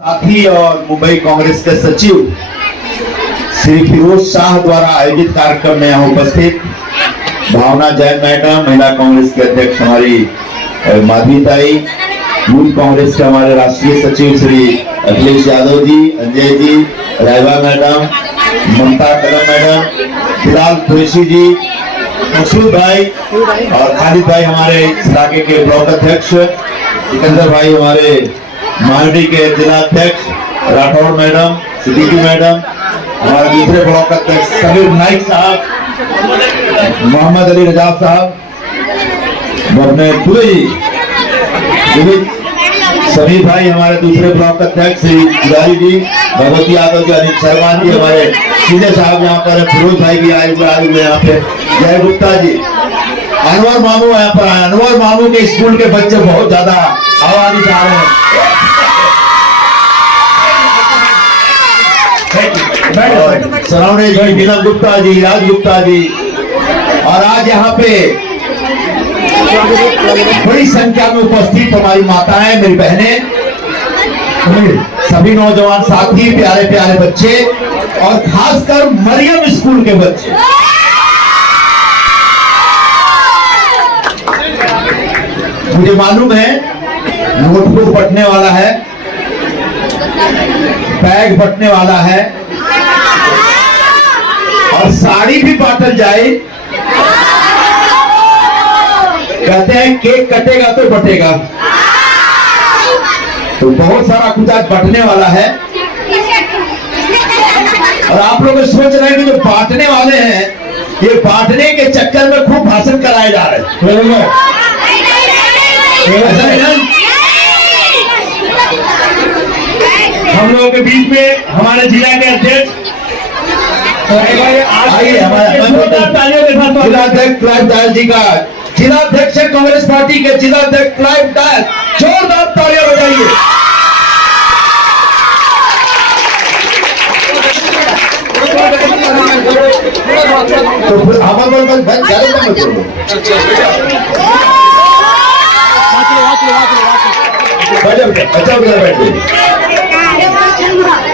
साथी और मुंबई कांग्रेस के सचिव श्री फिरोज शाह द्वारा आयोजित कार्यक्रम में यहाँ उपस्थित भावना जैन मैडम, महिला कांग्रेस के अध्यक्ष हमारी माधवी ताई, यूथ कांग्रेस के हमारे राष्ट्रीय सचिव श्री अखिलेश यादव जी, अंजय जी, रायवा मैडम, ममता कदम मैडम, बिलाल कुरैशी जी, मसूद भाई और खालिद भाई हमारे इलाके के ब्लॉक अध्यक्ष, सिकंदर भाई हमारे मालडी के जिला अध्यक्ष, राठौर मैडम, सिद्दीकी मैडम, हमारे दूसरे ब्लॉक अध्यक्ष समीर नाइक साहब, मोहम्मद अली रजा साहब, अपने सभी भाई हमारे दूसरे ब्लॉक अध्यक्ष श्री पुजारी जी, भगवती यादव जी, अनिल शर्मा जी, हमारे सीधे साहब यहाँ पर, फिरोज भाई भी आए हुए यहाँ पे, जय गुप्ता जी, अनवर मामू यहाँ पर आए। अनवर मामू के स्कूल के बच्चे बहुत ज्यादा आवाज उठा रहे हैं। सरावने जी, नीलम गुप्ता जी, राज गुप्ता जी, और आज यहाँ पे बड़ी संख्या में उपस्थित हमारी माताएं, मेरी बहनें, सभी नौजवान साथी, प्यारे प्यारे बच्चे और खासकर मरियम स्कूल के बच्चे। मुझे मालूम है नोटबुक बंटने वाला है, बैग बंटने वाला है और साड़ी भी बांटल जाए। कहते हैं केक कटेगा तो बटेगा, तो बहुत सारा कुछ आज बंटने वाला है। और आप लोग सोच रहे हैं कि जो बांटने वाले हैं, ये बांटने के चक्कर में खूब भाषण कराए जा रहे हैं। हम लोगों के बीच में हमारे जिला के अध्यक्ष जिलाध्यक्ष क्लाइव दास जी का, जिलाध्यक्ष है कांग्रेस पार्टी के जिलाध्यक्ष क्लाइव दास, जोरदार तालियां बजाइए।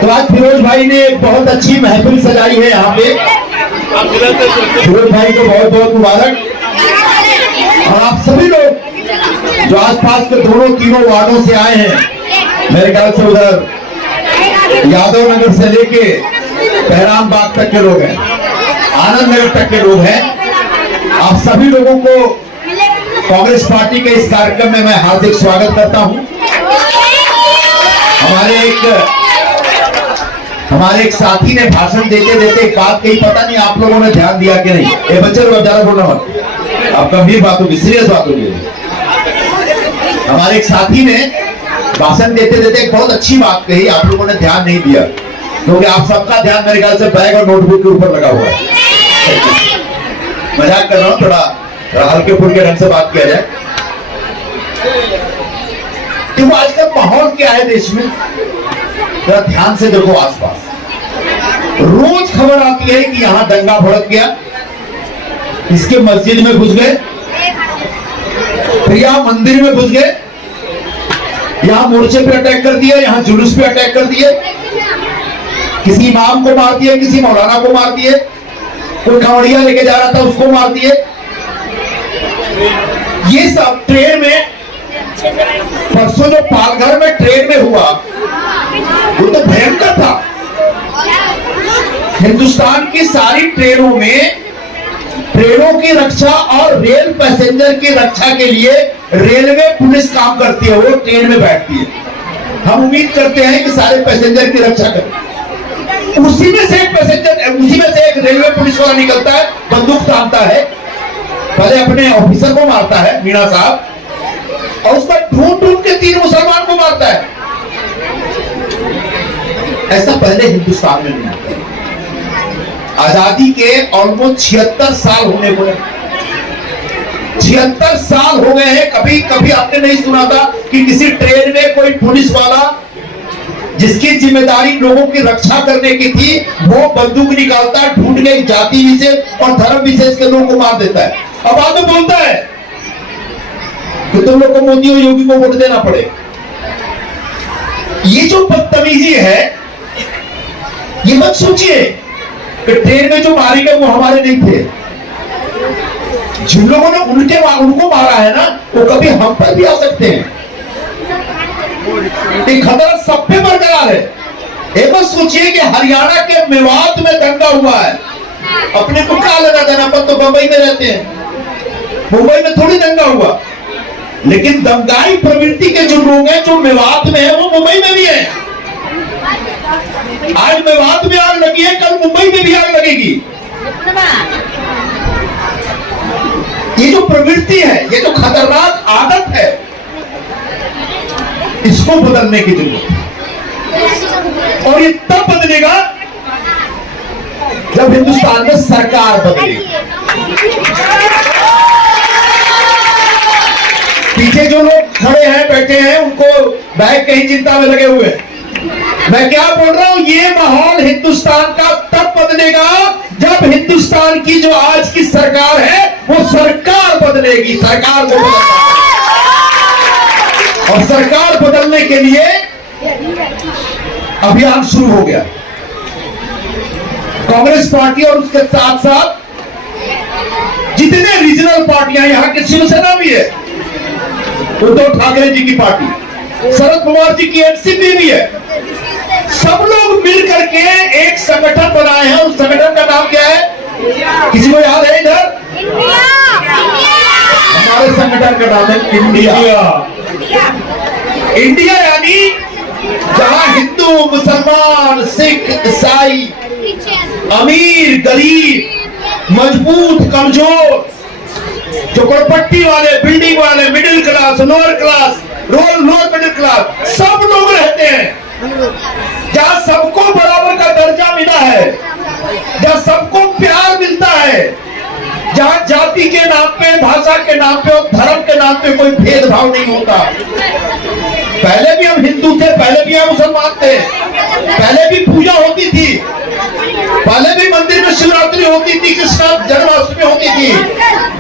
तो आज फिरोज भाई ने एक बहुत अच्छी महफिल सजाई है यहाँ पे। फिरोज भाई को बहुत बहुत मुबारक। और आप सभी लोग जो आसपास के दोनों तीनों वार्डों से आए हैं, मेरे ख्याल से उधर यादव नगर से लेके बहराम बाग तक के लोग हैं, आनंद नगर तक के लोग हैं, आप सभी लोगों को कांग्रेस पार्टी के इस कार्यक्रम में मैं हार्दिक स्वागत करता हूं। हमारे एक साथी ने भाषण देते देते एक बात कही, पता नहीं आप लोगों ने ध्यान दिया कि नहीं। ये बच्चे लोग ज्यादा बोलना मत, आप गंभीर बात होगी, सीरियस बात होगी। हमारे एक साथी ने भाषण देते देते एक बहुत अच्छी बात कही, आप लोगों ने ध्यान नहीं दिया, क्योंकि आप सबका ध्यान मेरे ख्याल से बैग और नोटबुक के ऊपर लगा हुआ है। मजाक कर रहा हूं, थोड़ा हल्के फुल्के ढंग से बात किया जाए। तो आज का माहौल क्या है देश में, जरा ध्यान से देखो आसपास। रोज खबर आती है कि यहां दंगा भड़क गया, इसके मस्जिद में घुस गए, फिर यहां मंदिर में घुस गए, यहां मोर्चे पे अटैक कर दिया, यहां जुलूस पे अटैक कर दिए, किसी इमाम को मार दिए, किसी मौलाना को मार दिए, कोई खवड़िया लेके जा रहा था उसको मार दिए। ये सब ट्रेन में, परसों जो पालघर में ट्रेन में हुआ वो तो भयंकर था। हिंदुस्तान की सारी ट्रेनों में ट्रेनों की रक्षा और रेल पैसेंजर की रक्षा के लिए रेलवे पुलिस काम करती है, वो ट्रेन में बैठती है। हम उम्मीद करते हैं कि सारे पैसेंजर की रक्षा करें। उसी में से एक रेलवे पुलिस वाला निकलता है, बंदूक तानता है, पहले अपने ऑफिसर को मारता है, मीणा साहब, और उसका ढूंढ ढूंढ के 3 मुसलमान को मारता है। ऐसा पहले हिंदुस्तान में नहीं था। आजादी के ऑलमोस्ट 76 साल होने को, 76 साल हो गए हैं। कभी कभी आपने नहीं सुना था कि किसी ट्रेन में कोई पुलिस वाला जिसकी जिम्मेदारी लोगों की रक्षा करने की थी, वो बंदूक निकालता, ढूंढ के जाति विशेष और धर्म विशेष के लोगों को मार देता है। अब बाद में बोलता है कि तुम लोग को मोदी और योगी को वोट देना पड़े। ये जो बदतमीजी ये है, ये मत सोचिए कि ट्रेन में जो मारे गए वो हमारे नहीं थे। जिन लोगों ने उनको मारा है ना, वो कभी हम पर भी आ सकते हैं। ये खतरा सब पे बरकरार है। ये मत सोचिए कि हरियाणा के मेवात में दंगा हुआ है, अपने को क्या लेना देना, अपन तो बंबई में रहते हैं, मुंबई में थोड़ी दंगा हुआ। लेकिन दंगाई प्रवृत्ति के जो लोग हैं, जो मेवात में है, वो मुंबई में भी है। आज मेवात में आग लगी है, कल मुंबई में भी आग लगेगी। ये जो प्रवृत्ति है, ये जो खतरनाक आदत है, इसको बदलने की जरूरत है। और ये तब बदलेगा जब हिंदुस्तान में सरकार बदलेगी। पीछे जो लोग खड़े हैं, बैठे हैं, उनको बैग कहीं चिंता में लगे हुए हैं। मैं क्या बोल रहा हूं, ये माहौल हिंदुस्तान का तब बदलेगा जब हिंदुस्तान की जो आज की सरकार है, वो सरकार बदलेगी। सरकार को बदलना, और सरकार बदलने के लिए अभियान शुरू हो गया। कांग्रेस पार्टी और उसके साथ साथ जितने रीजनल पार्टियां, यहां की शिवसेना भी है, उद्धव ठाकरे जी की पार्टी, शरद पवार जी की एनसीपी भी है, सब लोग मिल करके एक संगठन बनाए हैं। उस संगठन का नाम क्या है, किसी को याद है इधर? हमारे संगठन का नाम है इंडिया। इंडिया यानी जहां हिंदू, मुसलमान, सिख, ईसाई, अमीर, गरीब, मजबूत, कमजोर, जो कड़पट्टी वाले, बिल्डिंग वाले, middle class, lower class, lower middle class, सब लोग रहते हैं। जहां सबको बराबर का दर्जा मिला है, जहां सबको प्यार मिलता है, जहां जाति के नाम पे, भाषा के नाम पे और धर्म के नाम पे कोई भेदभाव नहीं होता। पहले भी हम हिंदू थे, पहले भी हम मुसलमान थे, पहले भी पूजा होती थी, पहले भी मंदिर में शिवरात्रि होती थी, कृष्ण जन्माष्टमी होती थी,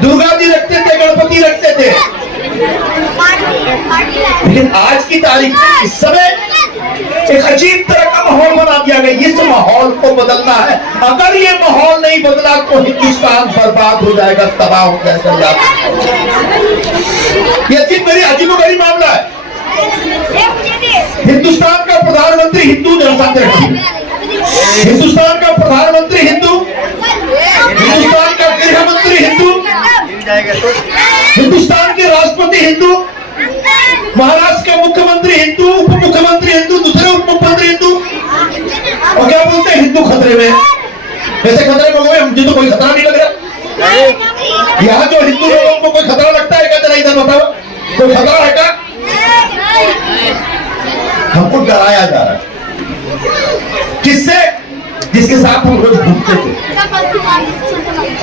दुर्गा जी रखते थे, गणपति रखते थे। लेकिन आज की तारीख में इस समय एक अजीब तरह का माहौल बना दिया गया। इस माहौल को बदलना है। अगर ये माहौल नहीं बदला तो हिंदुस्तान बर्बाद हो जाएगा, तबाह हो जाएगा। ये अजीबोगरीब मामला है। हिंदुस्तान का प्रधानमंत्री हिंदू, जनसंख्या रखी, हिंदुस्तान का प्रधानमंत्री हिंदू, हिंदुस्तान का गृह मंत्री हिंदू, हिंदुस्तान के राष्ट्रपति हिंदू, महाराष्ट्र के मुख्यमंत्री हिंदू, उप मुख्यमंत्री हिंदू, दूसरे उप मुख्यमंत्री हिंदू। और क्या बोलते हैं, हिंदू खतरे में। वैसे खतरे में हुए, मुझे तो कोई खतरा नहीं लग रहा। यहाँ जो हिंदू लोगों को कोई खतरा लगता है क्या? जरा इधर बताओ, कोई खतरा है क्या? हमको डराया जा रहा है। किससे? जिसके साथ हम रोज घूमते थे,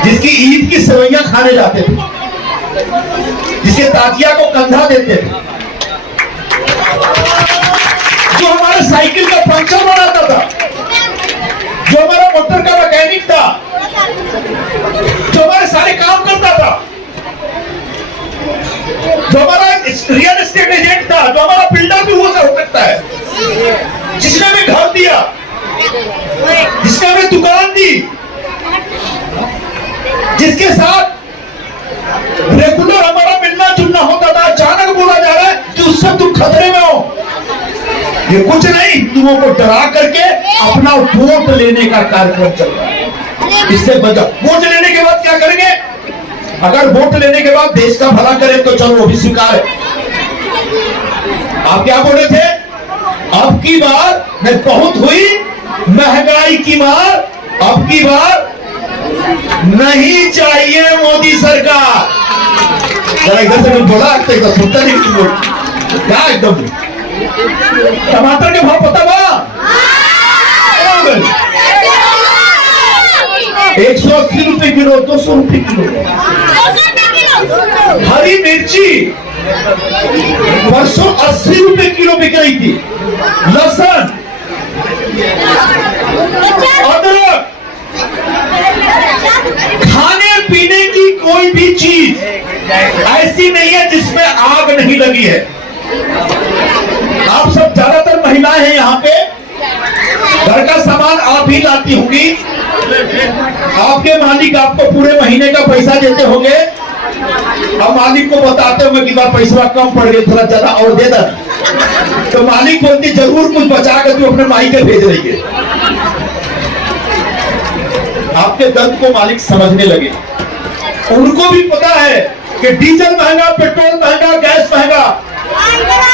जिसकी ईद की सेवैयां खाने जाते थे, जिसके ताजिया को कंधा देते थे, जो हमारे साइकिल का पंचर बनाता था, जो हमारा मोटर का मैकेनिक था, जो हमारे सारे काम करता था, जो हमारा रियल एस्टेट एजेंट था, जो हमारा बिल्डर भी हो सकता है, जिसने हमें घर दिया, जिसने हमें दुकान दी, जिसके साथ रेगुलर हमारा मिलना जुलना होता था, अचानक बोला जा रहा है कि उससे तुम खतरे में हो। ये कुछ नहीं, हिंदुओं को डरा करके अपना वोट लेने का कार्यक्रम चल रहा है। इससे बचा। वोट लेने के बाद क्या करेंगे? अगर वोट लेने के बाद देश का भला करें तो चलो वो भी स्वीकार है। आप क्या बोल रहे थे? अब की बार में बहुत हुई महंगाई की मार, अब की बार नहीं चाहिए मोदी सरकार। जरा इधर से मैं बोला तो इधर सुनता नहीं क्या। एकदम टमाटर के भाव पता बा 180 रुपए किलो, 200 रुपए किलो। हरी मिर्ची परसों 80 रुपए किलो बिक रही थी। लहसुन, अदरक, खाने पीने की कोई भी चीज ऐसी नहीं है जिसमें आग नहीं लगी है। आप सब ज्यादातर महिलाएं हैं यहाँ पे, सामान आप ही लाती होंगी, आपके मालिक आपको पूरे महीने का पैसा देते होंगे, अब मालिक को बताते होंगे कि बार पैसा कम पड़ गया, थोड़ा ज्यादा और दे दे, तो मालिक बोलती जरूर कुछ बचा कर तू अपने माई के भेज रही है। आपके दर्द को मालिक समझने लगे। उनको भी पता है कि डीजल महंगा, पेट्रोल महंगा, गैस महंगा,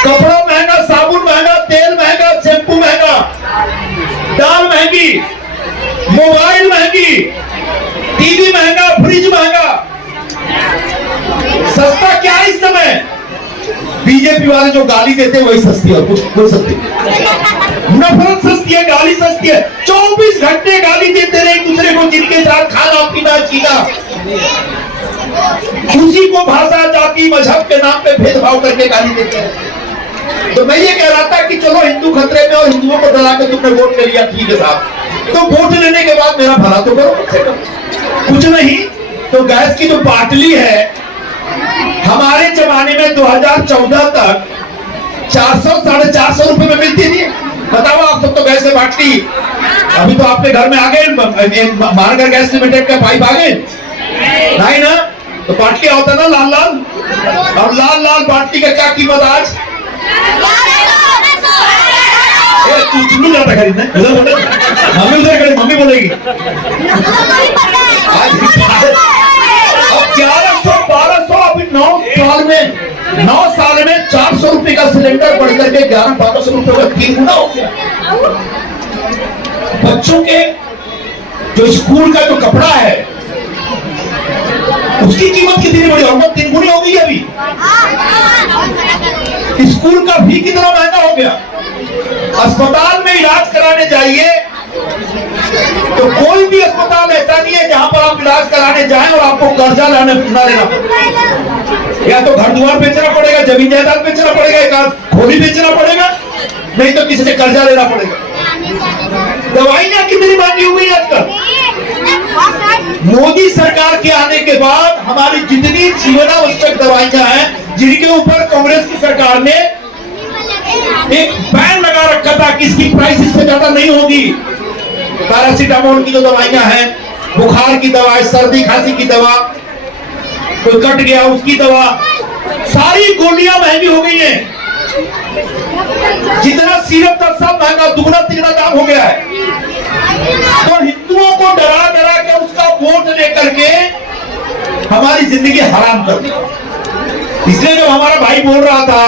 कपड़ा महंगा, साबुन महंगा, तेल महंगा, शैम्पू महंगा, दाल महंगी, मोबाइल महंगी, टीवी महंगा, फ्रिज महंगा। सस्ता क्या है इस समय? बीजेपी वाले जो गाली देते हैं वही सस्ती है, कुछ बोल सकते हैं। नफरत सस्ती है, गाली सस्ती है। 24 घंटे गाली देते रहे एक दूसरे को, जिनके साथ खाना पीना जीना, उसी को भाषा, जाति, मजहब के नाम पे भेदभाव करके गाली देते हैं। तो मैं ये कह रहा था कि चलो हिंदू खतरे में और हिंदुओं को डरा के तुमने वोट ले लिया, ठीक है साहब, तो वोट लेने के बाद मेरा भला तो करो, कुछ नहीं तो गैस की जो बाटली है, हमारे जमाने में 2014 तक 400-450 रुपए में मिलती थी। बताओ आप सब तो गैस की बाटली, अभी तो आपके घर में आ गए, महानगर गैस लिमिटेड का पाइप आ गए, नहीं ना? तो बाटली होता ना लाल लाल, और लाल लाल बाटली का क्या कीमत आज? तू चुनू जाता खरीदने, मम्मी उधर खड़ी, मम्मी बोलेगी आज 1100-1200, अभी 9 साल में 400 रुपए का सिलेंडर बढ़ करके 1100-1200 रुपए का 3 गुना हो गया। बच्चों के जो स्कूल का जो कपड़ा है उसकी कीमत कितनी बढ़ी? और 3 गुनी हो गई अभी। स्कूल का फी कितना महंगा हो गया। अस्पताल में इलाज कराने जाइए तो कोई भी अस्पताल ऐसा नहीं है जहां पर आप इलाज कराने जाएं और आपको कर्जा ना लेना पड़े। या तो घर द्वार बेचना पड़ेगा, जमीन जायदाद बेचना पड़ेगा, एक आध खोली बेचना पड़ेगा, नहीं तो किसी से कर्जा लेना पड़ेगा। दवाइयां कितनी महंगी हुई आजकल। मोदी सरकार के आने के बाद हमारी जितनी जीवनावश्यक दवाइयां हैं, जिनके ऊपर कांग्रेस की सरकार ने एक बैन लगा रखा था कि इसकी प्राइस इससे ज्यादा नहीं होगी। पैरासीटामोल की जो दवाइयां हैं, बुखार की दवा, सर्दी खांसी की दवा, कोई कट गया उसकी दवा, सारी गोलियां महंगी हो गई हैं। जितना सिरप था सब महंगा, दुगना तिगना दाम हो गया है। तो हिंदुओं को डरा डरा के उसका वोट लेकर के हमारी जिंदगी हराम कर दी। इसलिए जब हमारा भाई बोल रहा था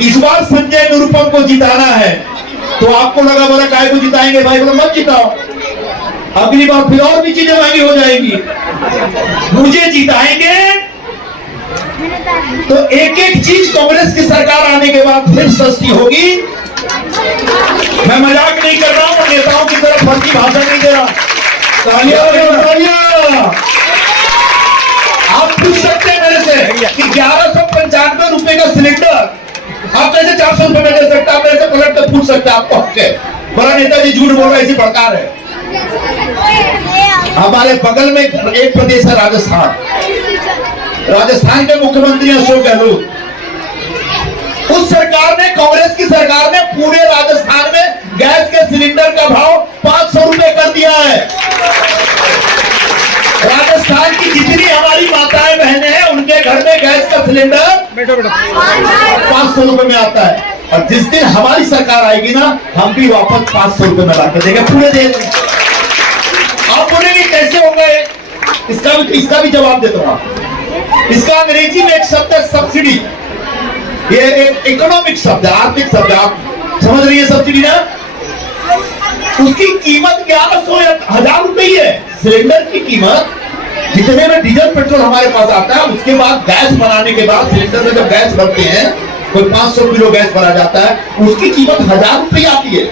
इस बार संजय निरुपम को जिताना है, तो आपको लगा बोला काय को जिताएंगे भाई, बोला मत जिताओ, अगली बार फिर और भी चीजें महंगी हो जाएंगी। मुझे जिताएंगे तो एक एक चीज कांग्रेस की सरकार आने के बाद फिर सस्ती होगी। मैं मजाक नहीं कर रहा हूं और नेताओं की तरफ फर्जी भाषा नहीं दे रहा। आप पूछ सकते हैं मेरे से कि 1195 रुपए का सिलेंडर आप कैसे 400 रुपए में दे सकते हैं? आप मेरे से पलट कर पूछ सकते हैं, आपको हक है। बड़ा नेताजी झूठ बोल रहा है, ऐसी प्रकार है। हमारे बगल में एक प्रदेश है राजस्थान, राजस्थान के मुख्यमंत्री अशोक गहलोत, उस सरकार ने, कांग्रेस की सरकार ने पूरे राजस्थान में गैस के सिलेंडर का भाव 500 रुपए कर दिया है। राजस्थान की जितनी हमारी माताएं बहनें हैं, उनके घर में गैस का सिलेंडर 500 रुपए में आता है। और जिस दिन हमारी सरकार आएगी ना, हम भी वापस 500 रुपए में लाकर देंगे पूरे देश में। आप बोलेंगे कैसे हो गए? इसका भी जवाब देता हूं। इसका अंग्रेजी में एक शब्द है सब्सिडी। ये एक इकोनॉमिक शब्द है, आर्थिक शब्द है। आप समझ रही है सब्सिडी ना? उसकी कीमत 1100 या 1000 रुपए ही है। सिलेंडर की कीमत जितने में डीजल पेट्रोल हमारे पास आता है, उसके बाद गैस बनाने के बाद सिलेंडर में जब गैस भरते हैं, कोई 500 किलो गैस भरा जाता है, उसकी कीमत 1000 रुपए आती है।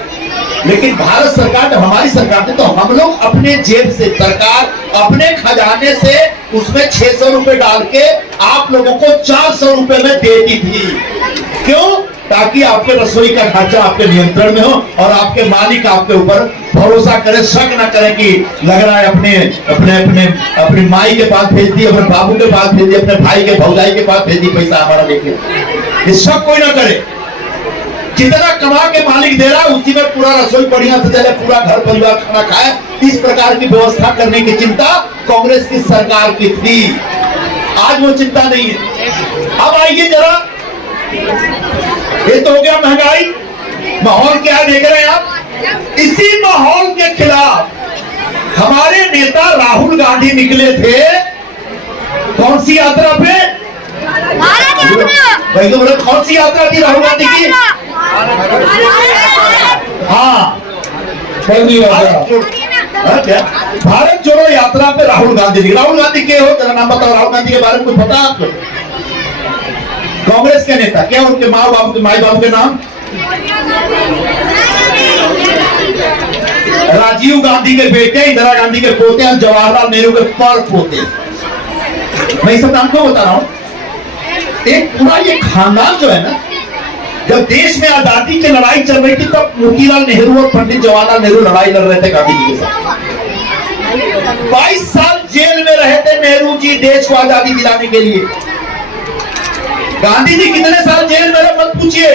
लेकिन भारत सरकार, जब हमारी सरकार थी, तो हम लोग अपने जेब से, सरकार अपने खजाने से उसमें 600 रुपए डाल के आप लोगों को 400 रुपए में देती थी। क्यों? ताकि आपके रसोई का खर्चा आपके नियंत्रण में हो और आपके मालिक आपके ऊपर भरोसा करे, शक न करे कि लग रहा है अपनी माई के पास भेज दी, अपने बाबू के पास भेज दी, अपने भाई के भौजाई के पास भेज दी पैसा हमारा, देखिए ये शक कोई ना करे। जितना कमा के मालिक दे रहा है उसी में पूरा रसोई बढ़िया से चले, पूरा घर परिवार खाना खाए, इस प्रकार की व्यवस्था करने की चिंता कांग्रेस की सरकार की थी। आज वो चिंता नहीं है। अब आइए जरा, ये तो हो गया महंगाई, माहौल क्या देख रहे हैं आप। इसी माहौल के खिलाफ हमारे नेता राहुल गांधी निकले थे, कौन सी यात्रा पे? भाई तो बोले कौन सी यात्रा थी राहुल गांधी की? हाँ, क्या भारत जोड़ो यात्रा पे राहुल गांधी थी। राहुल गांधी के हो, जरा नाम बताओ। राहुल गांधी के बारे में कुछ पता है आपको? कांग्रेस के नेता, क्या उनके माँ बाप के, माई बाप के नाम? राजीव गांधी के बेटे, इंदिरा गांधी के पोते, जवाहरलाल नेहरू के पर पोते। मैं सब नाम क्यों बता रहा हूं? एक पूरा ये खानदान जो है ना, जब देश में आजादी की लड़ाई चल रही थी तब मोतीलाल नेहरू और पंडित जवाहरलाल नेहरू लड़ाई लड़ रहे थे गांधी जी के साथ। 22 साल जेल में रहे थे नेहरू जी देश को आजादी दिलाने के लिए। गांधी जी कितने साल जेल में रहे मत पूछिए,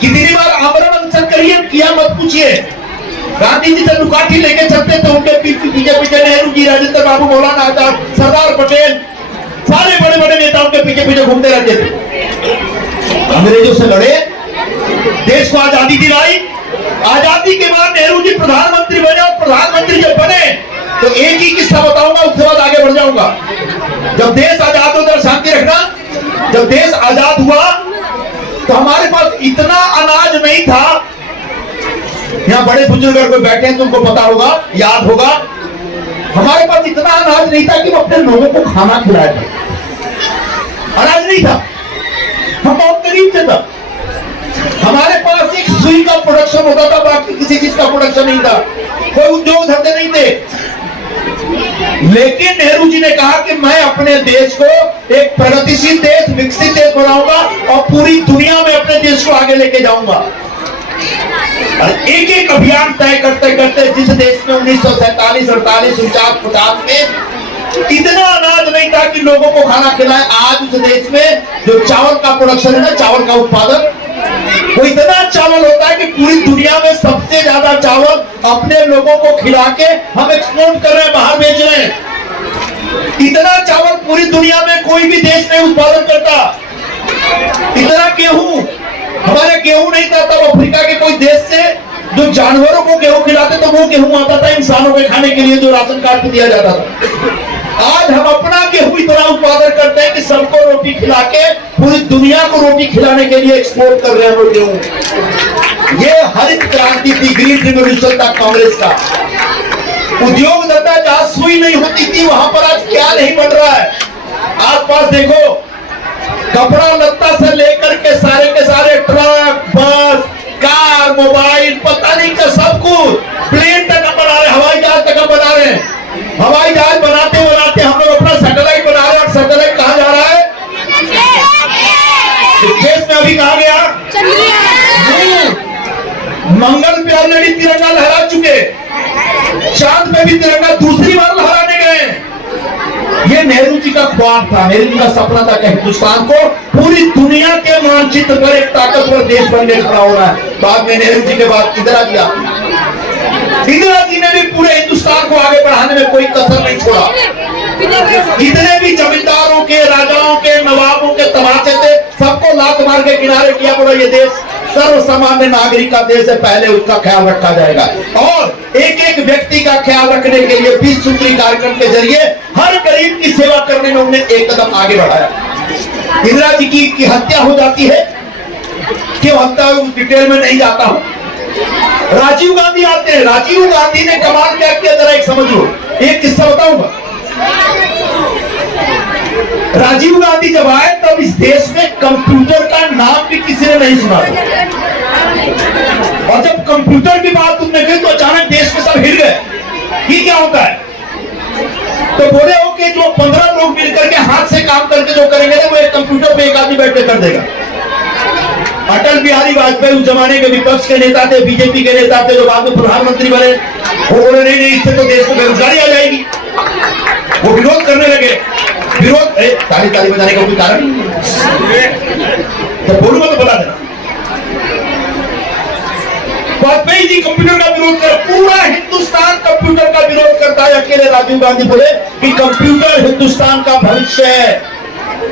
कितनी बार आमरण अनशन किया मत पूछिए। गांधी जी से लुकाठी लेके चलते थे, उनके पीछे नेहरू जी, राजेंद्र बाबू, मौलाना आजाद, सरदार पटेल, सारे बड़े बड़े नेता उनके पीछे घूमते रहते थे। अंग्रेजों से लड़े, देश को आजादी दिलाई। आजादी के बाद नेहरू जी प्रधानमंत्री बने, और प्रधानमंत्री जब बने तो एक ही किस्सा बताऊंगा, उसके बाद आगे बढ़ जाऊंगा। जब देश आजाद हो, शांति रखना, जब देश आजाद हुआ तो हमारे पास इतना अनाज नहीं था। यहाँ बड़े बुजुर्ग कोई बैठे हैं, तुमको पता होगा, याद होगा, हमारे पास इतना अनाज नहीं था कि हम अपने लोगों को खाना खिलाए थे। अनाज नहीं था, हम बहुत गरीब थे तब। हमारे पास एक सुई का प्रोडक्शन होता था, बाकी किसी चीज का प्रोडक्शन नहीं था, कोई उद्योग धंधे नहीं थे। लेकिन नेहरू जी ने कहा कि मैं अपने देश को एक प्रगतिशील देश, विकसित देश बनाऊंगा और पूरी दुनिया में अपने देश को आगे लेके जाऊंगा। एक एक अभियान तय करते करते जिस देश में 1947, 48, 49, 50 में इतना अनाज नहीं था कि लोगों को खाना खिलाए, आज उस देश में जो चावल का प्रोडक्शन है ना, चावल का उत्पादन, वो इतना चावल होता है कि पूरी दुनिया में सबसे ज्यादा चावल अपने लोगों को खिला के हम एक्सपोर्ट कर रहे हैं, बाहर बेच रहे हैं। इतना चावल पूरी दुनिया में कोई भी देश नहीं उत्पादन करता। इतना गेहूं, हमारे गेहूं नहीं था तब अफ्रीका के कोई देश से जो जानवरों को गेहूं खिलाते तो वो गेहूं आता था इंसानों के खाने के लिए, जो राशन कार्ड पे दिया जाता था। आज हम अपना गेहूं इतना उत्पादन करते हैं कि सबको रोटी खिला के पूरी दुनिया को रोटी खिलाने के लिए एक्सपोर्ट कर रहे हैं वो गेहूं। ये हरित क्रांति थी, ग्रीन रिवोल्यूशन था कांग्रेस का। उद्योग धंधा जहां सुई नहीं होती थी वहां पर आज क्या नहीं बन रहा है। आस पास देखो, कपड़ा लत्ता से लेकर के सारे ट्रक, बस, कार, मोबाइल, पता नहीं क्या सब कुछ, प्लेन तक बना रहे, हवाई जहाज तक बना रहे हैं। हवाई जहाज बनाते बनाते हम लोग अपना सैटेलाइट बना रहे हैं, और सैटेलाइट कहाँ जा रहा है? स्पेस में अभी कहा गया? मंगल पे ऑलरेडी तिरंगा लहरा चुके, चांद पे भी तिरंगा दूसरी बार लहराने गए। ये नेहरू जी का ख्वाब था, नेहरू जी का सपना था कि हिंदुस्तान को पूरी दुनिया के मानचित्र पर एक ताकतवर देश बनने खड़ा होना है। बाद में नेहरू जी के बाद इंदिरा जी आई। इंदिरा जी ने भी पूरे हिंदुस्तान को आगे बढ़ाने में कोई कसर नहीं छोड़ा। जितने भी जमींदारों के, राजाओं के, नवाबों के तमाचे थे, सबको लात मार के किनारे किया। बोला ये देश सर्व सामान्य नागरिक का देश है, पहले उसका ख्याल रखा जाएगा। और एक एक व्यक्ति का ख्याल रखने के लिए 20 सूत्री कार्यक्रम के जरिए हर गरीब की सेवा करने में उन्होंने एक कदम आगे बढ़ाया। इंदिरा जी की हत्या हो जाती है, क्यों हत्या हुई डिटेल में नहीं जाता हूं। राजीव गांधी आते हैं। राजीव गांधी ने कमाल क्या किया, जरा एक समझ लो, एक किस्सा बताऊंगा। राजीव गांधी जब आए तब इस देश में कंप्यूटर का नाम भी किसी ने नहीं सुना था। और जब कंप्यूटर की बात तुमने कही तो अचानक देश में सब हिल गए। ये क्या होता है? तो बोले हो कि जो 15 लोग मिलकर के हाथ से काम करके जो करेंगे वो एक कंप्यूटर पे एक आदमी बैठ के कर देगा। अटल बिहारी वाजपेयी उस जमाने के विपक्ष के नेता थे, बीजेपी के नेता थे, जो बाद में प्रधानमंत्री बने। वो बोले नहीं, इससे तो देश में बेरोजगारी आ जाएगी। वो विरोध करने लगे। विरोध, ताली बजाने का कोई कारण तो बोलूंगा तो बता देना। वाजपेयी जी कंप्यूटर का विरोध कर, पूरा हिंदुस्तान कंप्यूटर का विरोध करता है। अकेले राजीव गांधी बोले कि कंप्यूटर हिंदुस्तान का भविष्य है,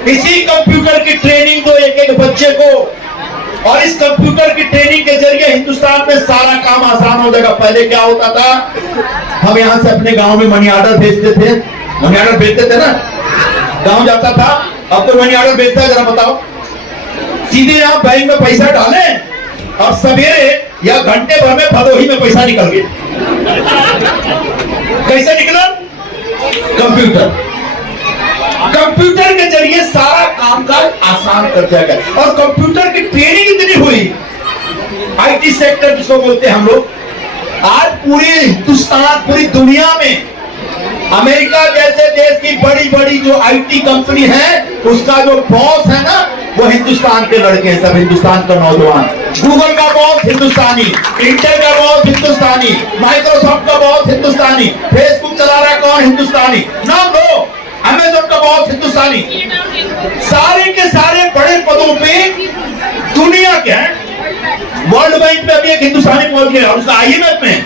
इसी कंप्यूटर की ट्रेनिंग दो एक एक बच्चे को, और इस कंप्यूटर की ट्रेनिंग के जरिए हिंदुस्तान में सारा काम आसान हो जाएगा। पहले क्या होता था, हम यहां से अपने गांव में मनी ऑर्डर भेजते थे, मनी ऑर्डर भेजते थे ना, गांव जाता था। अब तो मनी ऑर्डर भेजता है, जरा बताओ, सीधे यहां बैंक में पैसा डाले और सवेरे या घंटे भर में भदोही में पैसा निकल गया। कैसे निकला? कंप्यूटर। कंप्यूटर के जरिए सारा कामकाज आसान कर दिया गया, और कंप्यूटर की ट्रेनिंग इतनी हुई, आईटी सेक्टर जिसको बोलते हैं हम लोग, आज पूरे हिंदुस्तान, पूरी दुनिया में अमेरिका जैसे देश की बड़ी बड़ी जो आईटी कंपनी है, उसका जो बॉस है ना, वो हिंदुस्तान के लड़के हैं, सब हिंदुस्तान का नौजवान। गूगल का बॉस हिंदुस्तानी, इंटेल का बॉस हिंदुस्तानी, माइक्रोसॉफ्ट का बॉस हिंदुस्तानी, फेसबुक चला रहा है कौन? हिंदुस्तानी। नाम लो, अमेज़न का बॉस हिंदुस्तानी। सारे के सारे बड़े पदों पे दुनिया के हैं। वर्ल्ड बैंक में अभी एक हिंदुस्तानी पहुंच गया, और उसका IMF में।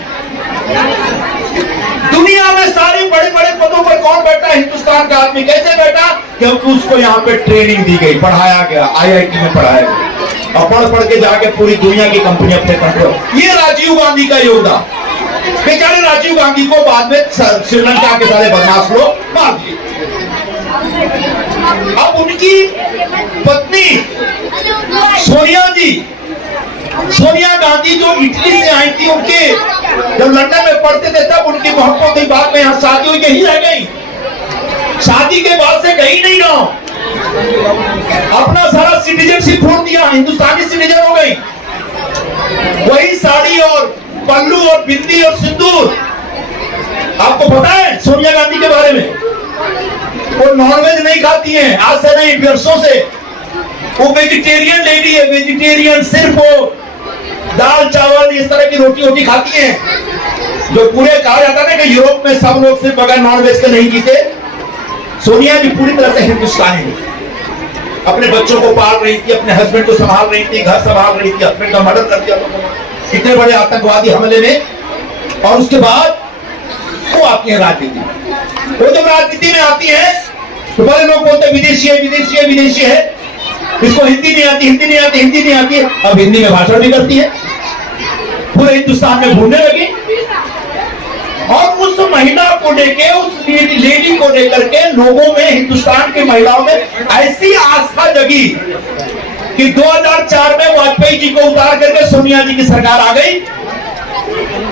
दुनिया में सारे बड़े बड़े पदों पर कौन बैठा है? हिंदुस्तान का आदमी। कैसे बैठा? क्योंकि उसको यहाँ पे ट्रेनिंग दी गई, पढ़ाया गया, IIT में पढ़ाया गया, और पढ़ पढ़ के जाके पूरी दुनिया की कंपनी अपने कंट्रोल। ये राजीव गांधी का योगदान। बेचारे राजीव गांधी को बाद में श्रीलंका के सारे बदमाश लोग मार दिए। अब उनकी पत्नी सोनिया गांधी जो इटली से आई थी, उनके जब लंदन में पढ़ते थे तब उनकी मोहब्बत हुई, बाद में यहाँ शादी हुई, यही रह गई। शादी के बाद से कहीं नहीं गाँव, अपना सारा सिटीजनशिप छोड़ दिया, हिंदुस्तानी सिटीजन हो गई। वही साड़ी और पल्लू और बिंदी और सिंदूर। आपको पता है सोनिया गांधी के बारे में? वो नॉनवेज नहीं खाती हैं, आज से नहीं, वर्षों से। वो वेजिटेरियन लेडी है, वेजिटेरियन, सिर्फ वो दाल चावल इस तरह की रोटी खाती हैं। जो पूरे कहा जाता है ना कि यूरोप में सब लोग सिर्फ बगैर नॉनवेज के नहीं जीते, सोनिया जी पूरी तरह से हिंदुस्तानी है। अपने बच्चों को पाल रही थी, अपने हस्बैंड को संभाल रही थी, घर संभाल रही थी, हस्बैंड का मर्डर कर दिया इतने बड़े आतंकवादी हमले में। और उसके बाद वो आती है राजनीति। वो जब राजनीति में आती है तो बड़े लोग बोलते हैं विदेशी है, विदेशी है, विदेशी है, इसको हिंदी नहीं आती, हिंदी नहीं आती, हिंदी नहीं आती। अब हिंदी में भाषण भी करती है, पूरे हिंदुस्तान में घूमने लगी। और उस महिला को लेके, उस लेडी को लेकर के लोगों में, हिंदुस्तान की महिलाओं में ऐसी आस्था जगी कि 2004 में वाजपेयी जी को उतार करके सोनिया जी की सरकार आ गई।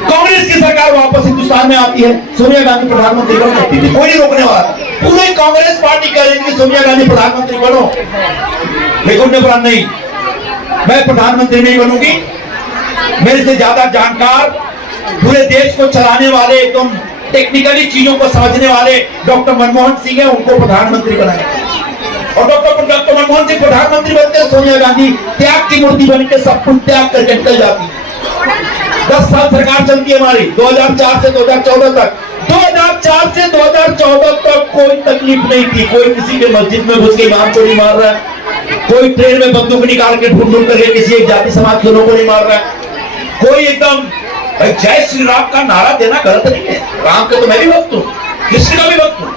कांग्रेस की सरकार वापस हिंदुस्तान में आती है। सोनिया गांधी प्रधानमंत्री बन सकती थी, कोई नहीं रोकने वाला। पूरे कांग्रेस पार्टी कह रही थी कि सोनिया गांधी प्रधानमंत्री बनो, लेकिन उन्होंने बोला नहीं, मैं प्रधानमंत्री नहीं बनूंगी। मेरे से ज्यादा जानकार, पूरे देश को चलाने वाले, एकदम टेक्निकली चीजों को समझने वाले डॉक्टर मनमोहन सिंह है, उनको प्रधानमंत्री बनाया। और डॉक्टर मनमोहन सिंह प्रधानमंत्री बनते, सोनिया गांधी त्याग की मूर्ति बन के सब कुछ त्याग करके निकल जाती। 10 साल सरकार चलती है हमारी, 2004 से 2014 तक। 2004 से 2014 तक कोई तकलीफ नहीं थी। कोई किसी के मस्जिद में घुस के इमाम को नहीं मार रहा है, कोई ट्रेन में बंदूक निकाल के ढूंढ ढूंढ करके किसी एक जाति समाज के लोगों को नहीं मार रहा है। कोई एकदम जय श्री राम का नारा देना गलत नहीं है, राम के तो मैं भी भक्त हूँ, कृष्ण का भी भक्त हूँ,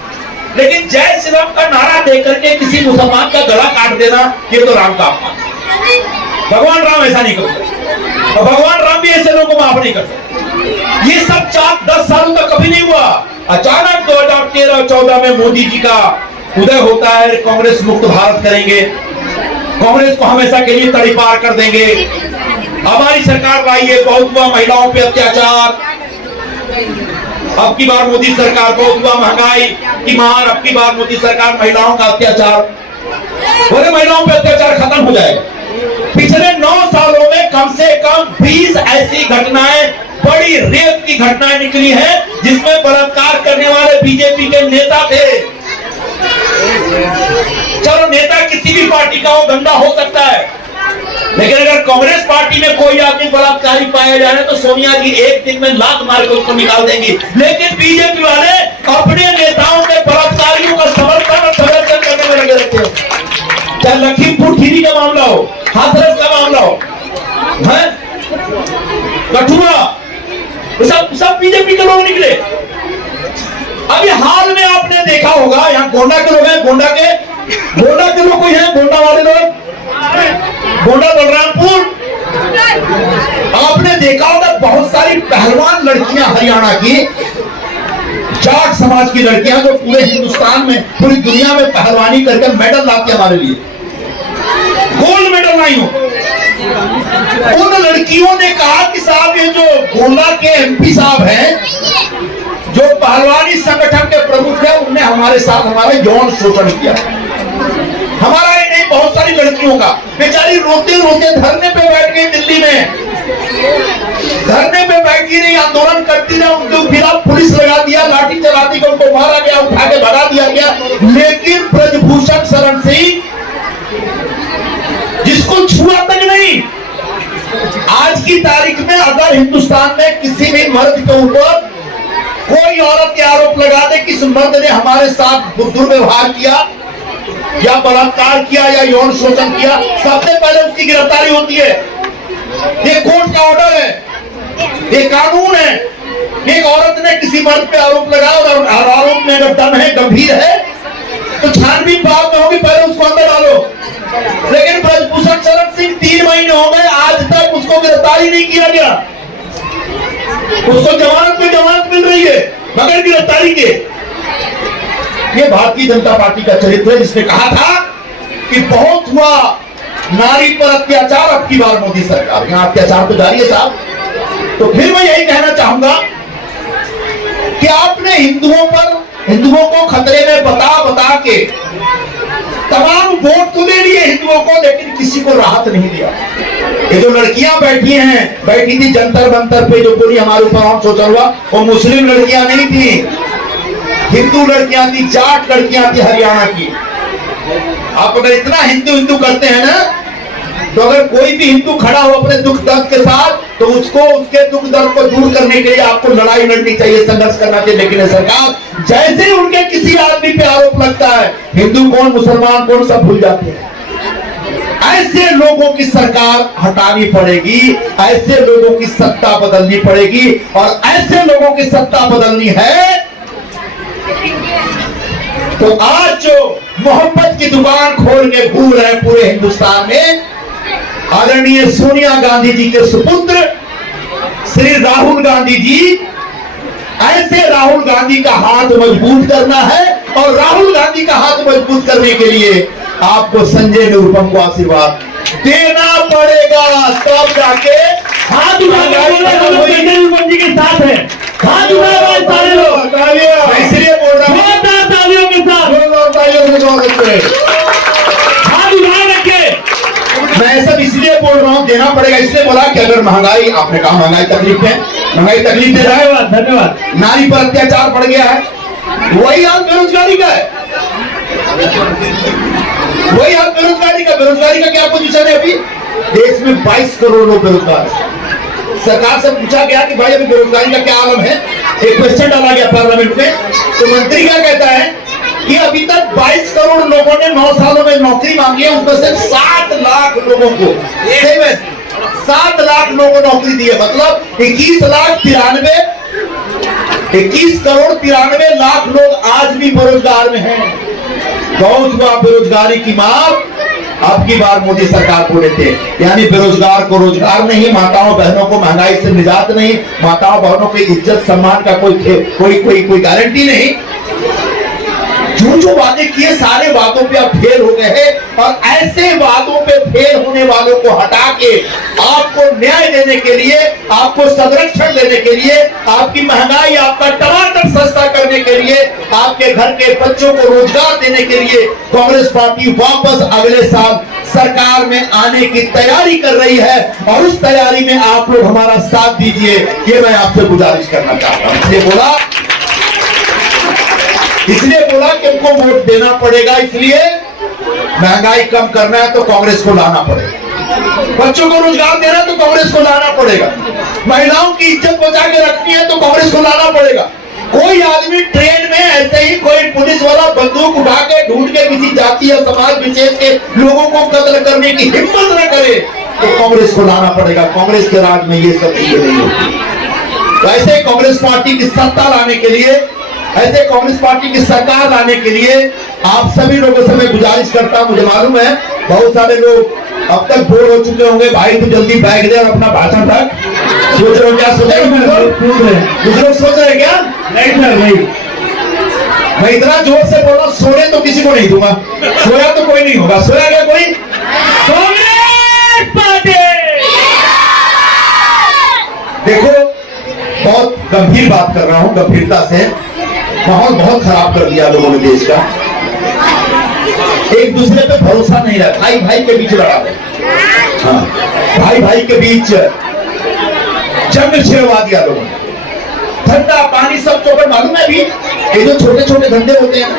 लेकिन जय श्री राम का नारा दे करके किसी मुसलमान का गला काट देना, ये तो राम का अपमान। भगवान राम ऐसा नहीं कर सकते, और भगवान राम भी ऐसे लोगों को माफ नहीं कर सकते। ये सब 4-10 सालों तक कभी नहीं हुआ। अचानक 2013-14 में मोदी जी का उदय होता है, कांग्रेस मुक्त भारत करेंगे, कांग्रेस को हमेशा के लिए तड़ीपार कर देंगे, हमारी सरकार लाई है, बहुत हुआ महिलाओं पे अत्याचार, अब की बार मोदी सरकार, बहुत हुआ महंगाई की मार, अब की बार मोदी सरकार महिलाओं का अत्याचार, बोले महिलाओं पे अत्याचार खत्म हो जाएगा। पिछले 9 सालों में कम से कम 20 ऐसी घटनाएं, बड़ी रेप की घटनाएं निकली हैं जिसमें बलात्कार करने वाले बीजेपी के नेता थे। चलो नेता किसी भी पार्टी का हो, गंदा हो सकता है, लेकिन अगर कांग्रेस पार्टी में कोई आदमी बलात्कारी पाया जाए तो सोनिया जी एक दिन में लात मार के उसको निकाल देंगी। लेकिन बीजेपी वाले अपने नेताओं के बलात्कारियों का समर्थन और समर्थन करने में लगे रहते हो। चाहे लखीमपुर खीरी का मामला हो, हाथरस का मामला हो, कठुआ, सब बीजेपी के लोग निकले। अभी हाल में आपने देखा होगा, यहाँ गोंडा के लोग हैं, गोंडा के लोग कोई हैं, गोंडा वाले लोग, गोंडा बलरामपुर। आपने देखा होगा बहुत सारी पहलवान लड़कियां हरियाणा की, जाट समाज की लड़कियां जो पूरे हिंदुस्तान में, पूरी दुनिया में पहलवानी करके मेडल लाती हमारे लिए, गोल्ड मेडल लाई हो। उन लड़कियों ने कहा कि साहब ये जो गोंडा के एमपी साहब हैं, जो पहलवानी संगठन के प्रमुख हैं, उन्होंने हमारे साथ हमारा यौन शोषण किया। हमारा ही नहीं, बहुत सारी लड़कियों का। बेचारी रोते रोते धरने पे बैठ गई दिल्ली में, धरने पे बैठी रही, आंदोलन करती रही, उनके खिलाफ पुलिस लगा दिया, लाठी चला दी, उनको मारा गया, उठा के भगा दिया गया। लेकिन ब्रजभूषण शरण सिंह, जिसको छुआ तक नहीं, आज की तारीख में अगर हिंदुस्तान में किसी भी मर्द के ऊपर कोई औरत के आरोप लगा दे कि इस मर्द ने हमारे साथ दुर्व्यवहार किया या बलात्कार किया या यौन शोषण किया, सबसे पहले उसकी गिरफ्तारी होती है। ये कोर्ट का ऑर्डर है, ये कानून है। एक औरत ने किसी मर्द पे आरोप लगाया और आरोप में अगर दम है, गंभीर है, तो छानबीन बाद में होगी, पहले उसको अंदर डालो। लेकिन ब्रजभूषण शरण सिंह 3 महीने हो गए, आज तक उसको गिरफ्तार ही नहीं किया गया। उसको जमानत पे जमानत मिल रही है मगर गिरफ्तारी के। ये भारतीय जनता पार्टी का चरित्र है, जिसने कहा था कि बहुत हुआ नारी पर अत्याचार, अब की बार मोदी सरकार। यहाँ अत्याचार तो जारी है साहब। तो फिर मैं यही कहना चाहूंगा कि आपने हिंदुओं को खतरे में बता के तमाम वोट तो ले लिए हिंदुओं को, लेकिन किसी को राहत नहीं दिया। ये जो लड़कियां बैठी थी जंतर मंतर पे, जो पूरी हमारे ऊपर हम सोचा हुआ, वो मुस्लिम लड़कियां नहीं थी, हिंदू लड़कियां थी, जाट लड़कियां थी हरियाणा की। आप अगर इतना हिंदू करते हैं ना, तो अगर कोई भी हिंदू खड़ा हो अपने दुख दर्द के साथ, तो उसको उसके दुख दर्द को दूर करने के लिए आपको लड़ाई लड़नी चाहिए, संघर्ष करना चाहिए। लेकिन सरकार जैसे ही उनके किसी आदमी पे आरोप लगता है, हिंदू कौन मुसलमान कौन सब भूल जाते हैं। ऐसे लोगों की सरकार हटानी पड़ेगी, ऐसे लोगों की सत्ता बदलनी पड़ेगी। और ऐसे लोगों की सत्ता बदलनी है तो आज जो मोहब्बत की दुकान खोल के घूम रहे पूरे हिंदुस्तान में, आदरणीय सोनिया गांधी जी के सुपुत्र श्री राहुल गांधी जी, ऐसे राहुल गांधी का हाथ मजबूत करना है। और राहुल गांधी का हाथ मजबूत करने के लिए आपको संजय निरुपम को आशीर्वाद देना पड़ेगा, तब जाके हाथ निरुपम जी के साथ है। हाथ सारे लोग, इसलिए बोल रहा हूं, तालियों के साथ हाथ उठा रखे। मैं सब इसलिए बोल रहा हूं, देना पड़ेगा इसलिए बोला कि अगर महंगाई, आपने कहा महंगाई तकलीफ है, महंगाई तकलीफ दे रहा है, धन्यवाद। नारी पर अत्याचार बढ़ गया है, वही हाल बेरोजगारी का है, वही हाल बेरोजगारी का। बेरोजगारी का क्या पोजीशन है? अभी देश में 22 करोड़ लोग बेरोजगार है। सरकार से पूछा गया कि भाई अभी बेरोजगारी का क्या आलम है, एक क्वेश्चन डाला गया पार्लियामेंट में, तो मंत्री क्या कहता है कि अभी तक 22 करोड़ लोगों ने 9 सालों में नौकरी मांगी है, उसमें से 7 लाख लोगों को 7 लाख लोगों को नौकरी दी है। मतलब 21 करोड़ 93 लाख लोग आज भी बेरोजगार में हैं। बहुत हुआ बेरोजगारी की मार, अब की बार मोदी सरकार को देते, यानी बेरोजगार को रोजगार नहीं, माताओं बहनों को महंगाई से निजात नहीं, माताओं बहनों की इज्जत सम्मान का कोई गारंटी नहीं। जो वादे किए सारे वादों पे अब फेल हो गए हैं। और ऐसे वादों पे फेल होने वालों को हटा के आपको न्याय देने के लिए, आपको संरक्षण देने के लिए, आपकी महंगाई, आपका टमाटर सस्ता करने के लिए, आपके घर के बच्चों को रोजगार देने के लिए कांग्रेस पार्टी वापस अगले साल सरकार में आने की तैयारी कर रही है। और उस तैयारी में आप लोग हमारा साथ दीजिए, ये मैं आपसे गुजारिश करना चाहता हूं। इसलिए बोला कि हमको वोट देना पड़ेगा, इसलिए महंगाई कम करना है तो कांग्रेस को लाना पड़ेगा, बच्चों को रोजगार देना है तो कांग्रेस को लाना पड़ेगा, महिलाओं की इज्जत बचा के रखनी है तो कांग्रेस को लाना पड़ेगा। कोई आदमी ट्रेन में ऐसे ही कोई पुलिस वाला बंदूक उठा के ढूंढ के किसी जाति या समाज विशेष के लोगों को कत्ल करने की हिम्मत न करे, तो कांग्रेस को लाना पड़ेगा, कांग्रेस के राज में ये सब चीजें नहीं होती। तो ऐसे कांग्रेस पार्टी की सत्ता लाने के लिए, ऐसे कांग्रेस पार्टी की सरकार लाने के लिए आप सभी लोगों से मैं गुजारिश करता हूं। मुझे मालूम है बहुत सारे लोग अब तक बोर हो चुके होंगे, भाई तो जल्दी बैग दे और अपना भाषण तक सोच रहे हो, क्या सोच रहे हो? कुछ लोग सोच रहे हैं क्या? नहीं सर, नहीं। मैं इतना जोर से बोल रहा हूं, सोने तो किसी को नहीं दूंगा, सोया तो कोई नहीं होगा। सोया क्या कोई? कांग्रेस पार्टी। देखो बहुत गंभीर बात कर रहा हूं, गंभीरता से। माहौल बहुत खराब कर दिया लोगों ने देश का, एक दूसरे पे भरोसा नहीं रहा, भाई भाई के बीच लड़ा है, हाँ, भाई भाई के बीच जंग छिड़वा दिया लोगों ने। धंधा पानी सब चौपट, मालूम है अभी ये जो छोटे छोटे धंधे होते हैं,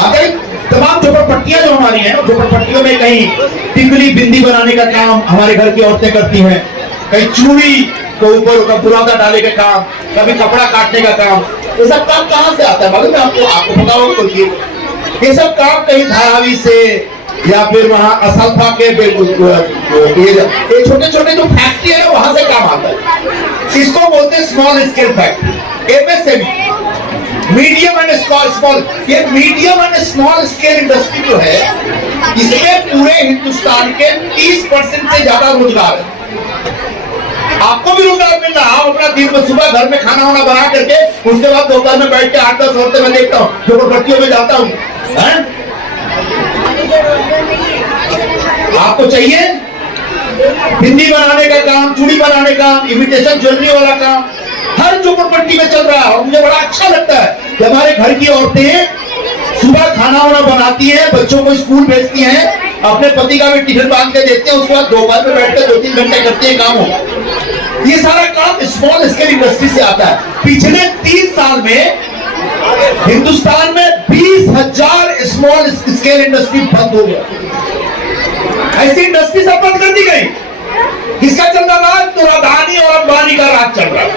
अगर तमाम झोपड़पट्टियां जो हमारी हैं, झोपड़पट्टियों में कहीं टिकली बिंदी बनाने का काम हमारे घर की औरतें करती हैं, कहीं चूड़ी को ऊपर बुरादा डाले का काम, कभी कपड़ा काटने का काम। ये सब काम कहां से आता है मालूम है आपको? आपको पता होगा बोलिए। ये सब काम कहीं धारावी से या फिर वहां असल्फा के ये छोटे छोटे जो फैक्ट्री है वहां से काम आता है। इसको बोलते हैं small scale factory, MSME, medium and small. ये medium and small scale industry जो है, इसमें पूरे हिंदुस्तान के 30% से ज्यादा रोजगार है। आपको भी रोजगार मिल रहा है। आप अपना दिन में सुबह घर में खाना वाना बना करके उसके बाद दोपहर में बैठ के 8-10 औरतें मैं देखता हूँ, झोपड़पट्टियों में जाता हूँ। आपको चाहिए बिंदी बनाने का काम, चूड़ी बनाने का, इमिटेशन ज्वेलरी वाला काम हर झोपड़पट्टी में चल रहा है। और मुझे बड़ा अच्छा लगता है कि हमारे घर की औरतें सुबह खाना वाना बनाती हैं, बच्चों को स्कूल भेजती हैं, अपने पति का भी टिफिन बांध के देते हैं, उसके बाद दोपहर में बैठकर 2-3 घंटे करते हैं काम हो। ये सारा काम स्मॉल स्केल इंडस्ट्री से आता है। पिछले 3 साल में हिंदुस्तान में 20,000 स्मॉल स्केल इंडस्ट्री बंद हो गया। ऐसी इंडस्ट्री सब बंद कर दी गई। किसका चल रहा राज? तो अदानी और अंबानी का राज चल रहा है।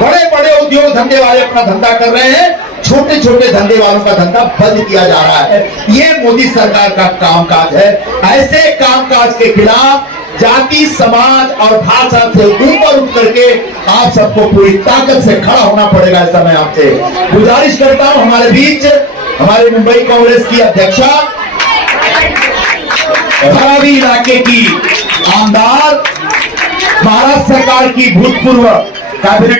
बड़े बड़े उद्योग धंधे वाले अपना धंधा कर रहे हैं, छोटे छोटे धंधे वालों का धंधा बंद किया जा रहा है। ये मोदी सरकार का कामकाज है। ऐसे कामकाज के खिलाफ जाति, समाज और भाषा से ऊपर उठ करके आप सबको पूरी ताकत से खड़ा होना पड़ेगा। इस समय आपसे गुजारिश करता हूं, हमारे बीच हमारे मुंबई कांग्रेस की अध्यक्षा, धारावी इलाके की आमदार, महाराष्ट्र सरकार की भूतपूर्व कैबिनेट